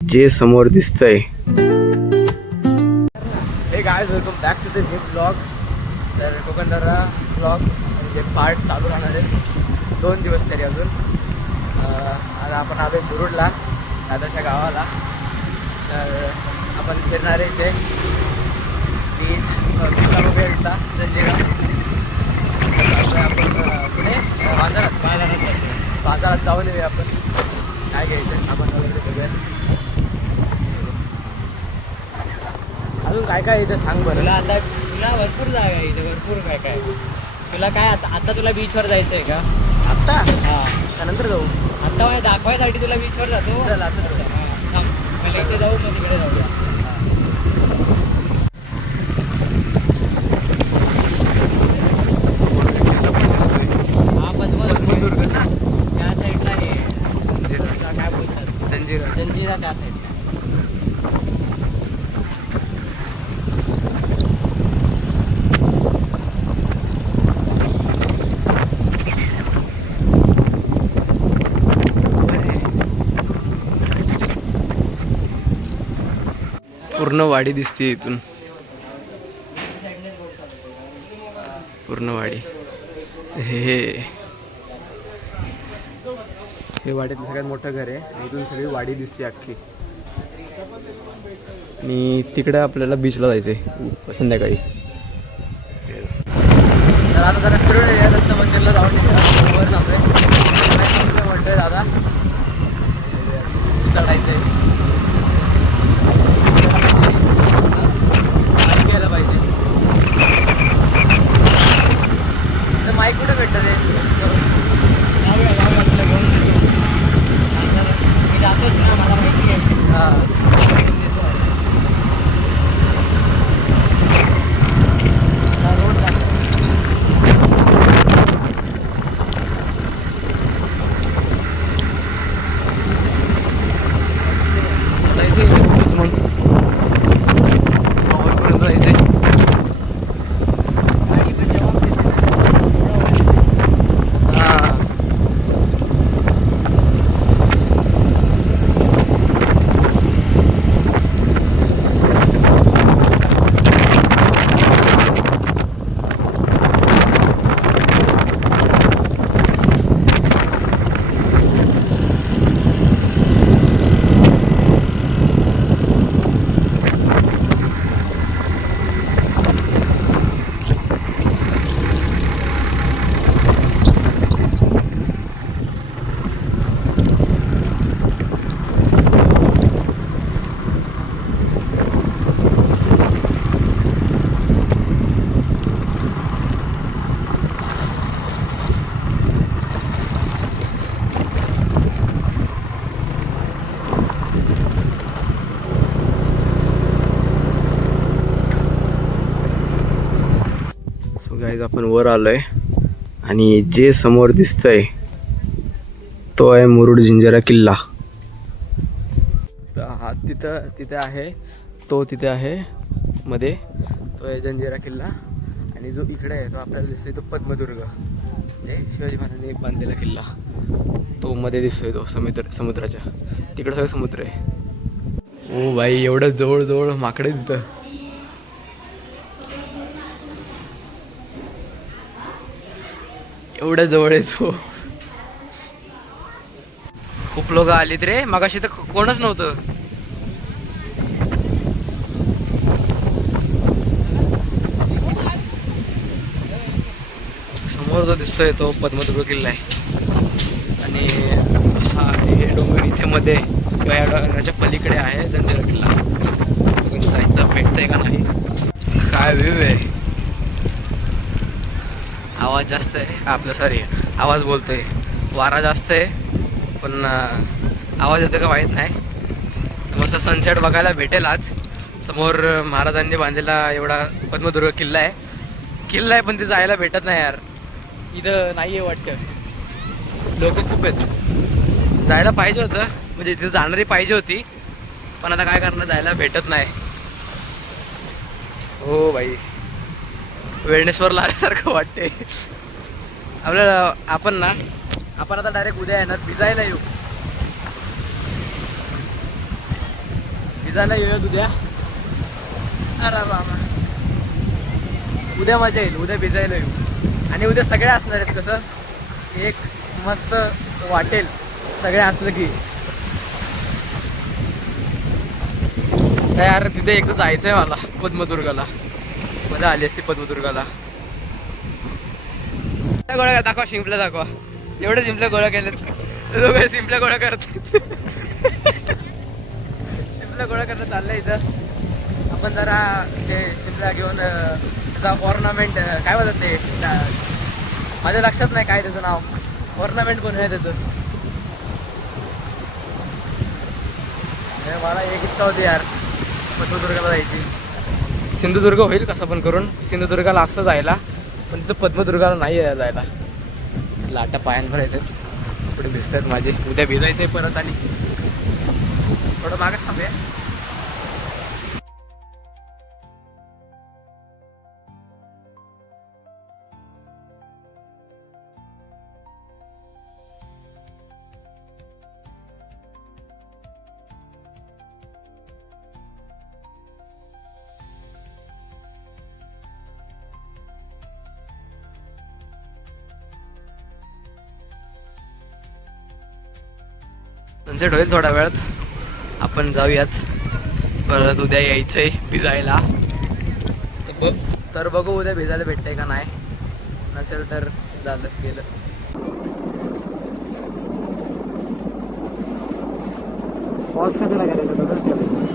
जे समोर दिसतंय हे guys, welcome back to the new blog. तर कोकणदरा ब्लॉग म्हणजे पार्ट चालू राहणार आहे 2 दिवस तरी अजून. आता आपण आलो मुरुडला, दादाच्या गावाला. तर आपण फिरणार आहे इथे बीच किल्ला वगैरे इथला जंजिरा. आपण पुढे बाजारात जाऊन येऊया आपण. काय घ्यायचं सामान वगैरे बघूया. अजून काय काय इथे सांग बरं. तुला भरपूर जागा आहे इथे, भरपूर काय काय. तुला काय आता तुला बीचवर जायचं आहे का? आत्ता हां, त्यानंतर जाऊ. आता मला दाखवायसाठी तुला बीचवर जातो. चल आता जाऊ. थांब, पहिले इथे जाऊ, मग तिकडे जाऊया. हा दुर्ग ना, त्या साईडला आहे. काय बोलतात, जंजिरा त्या साईडला. पूर्ण वाडी दिसते इथून. पूर्ण वाडी. हे वाडीतलं सगळ्यात मोठं घर आहे. इथून सगळी वाडी दिसते अख्खी. आणि तिकडे आपल्याला बीचला जायचंय संध्याकाळी. तर आता जरा फिरून येऊया दत्त मंदिरला जाऊन येऊया. वर जातोय म्हणतोय दादा, चढायचंय. गेलं पाहिजे. तर माईक कुठे भेटतं रे? मी जातोच ना, मला माहिती आहे. हां, रोड जातो. जायचं इथे खूपच मग वरपर्यंत जायचंय. गाडी पण जेव्हा हां, सो गाईज आपण वर आलोय आणि जे समोर दिसतंय तो आहे मुरुड जंजिरा किल्ला. तर हा तिथे आहे, तो तिथे आहे मध्ये, तो आहे जंजिरा किल्ला. आणि जो इकडे आहे तो आपल्याला दिसतोय तो पद्मदुर्ग, म्हणजे शिवाजी महाराजांनी बांधलेला किल्ला. तो मध्ये दिसतोय, तो समुद्राच्या तिकडे सगळं समुद्र आहे. ओ भाई, एवढं जवळ जवळ माकडे तिथं. एवढ्या जवळ आहे तो. खूप लोक आलीत रे, मगाशी तर कोणच नव्हतं. समोर जो दिसतोय तो पद्मदुर्ग किल्ला आहे. आणि हा हे डोंगर इथे मध्ये किंवा या डोंगराच्या पलीकडे आहे जंजिरा किल्ला. बघून जायचं भेटतंय का नाही. काय व्ह्यू आहे. आवाज जास्त आहे आपलं, सॉरी आवाज बोलतोय. वारा जास्त आहे पण आवाज येतो का माहीत नाही. मस्त सनसेट बघायला भेटेल आज. समोर महाराजांनी बांधलेला एवढा पद्मदुर्ग किल्ला आहे. पण ते जायला भेटत नाही यार. इथं नाही आहे वाटतं, लोक खूप आहेत. जायला पाहिजे होतं, म्हणजे इथे जाणारी पाहिजे होती, पण आता काय करणार, जायला भेटत नाही. हो भाई, वेळणेश्वरला आल्यासारखं वाटते आपल्याला. आपण आता डायरेक्ट उद्या येणार भिजायला येऊ. भिजायला येऊयात उद्या. अरे बाबा, उद्या मजा येईल, उद्या भिजायला येऊ. आणि उद्या सगळे असणार आहेत. कसं एक मस्त वाटेल सगळे असलं की. काय यार, तिथे एकदा जायचं आहे मला पद्मदुर्गाला. मजा आली असती पद्मदुर्गाला. गोळ्या दाखवा, शिंपल्या दाखवा. एवढे शिंपल्या गोळ्या केलेत. दोघे शिंपल्या गोळ्या करत. शिंपल्या गोळ्या करणं चाललंय इथं. आपण जरा ते शिंपल्या घेऊन त्याचा ऑर्नामेंट काय बोलतात ते, माझ्या लक्षात नाही काय त्याचं नाव. ऑर्नामेंट कोण आहे त्याचं. मला एक इच्छा होती यार पद्मदुर्गाला जायची. सिंधुदुर्ग होईल कसं पण करून. सिंधुदुर्गाला असं जायला, पण तिथं पद्मदुर्गाला नाही आहे जायला. लाटा पायांवर येतात, पुढे भिजतात माझे. उद्या भिजायचंय परत. आणि थोडं मागच थांबूया. सनसेट होईल थोड्या वेळात. आपण जाऊयात. परत उद्या यायचंय भिजायला. तर बघू उद्या भिजायला भेटतंय का नाही. नसेल तर झालं गेलं. पॉज कशाला करायचं?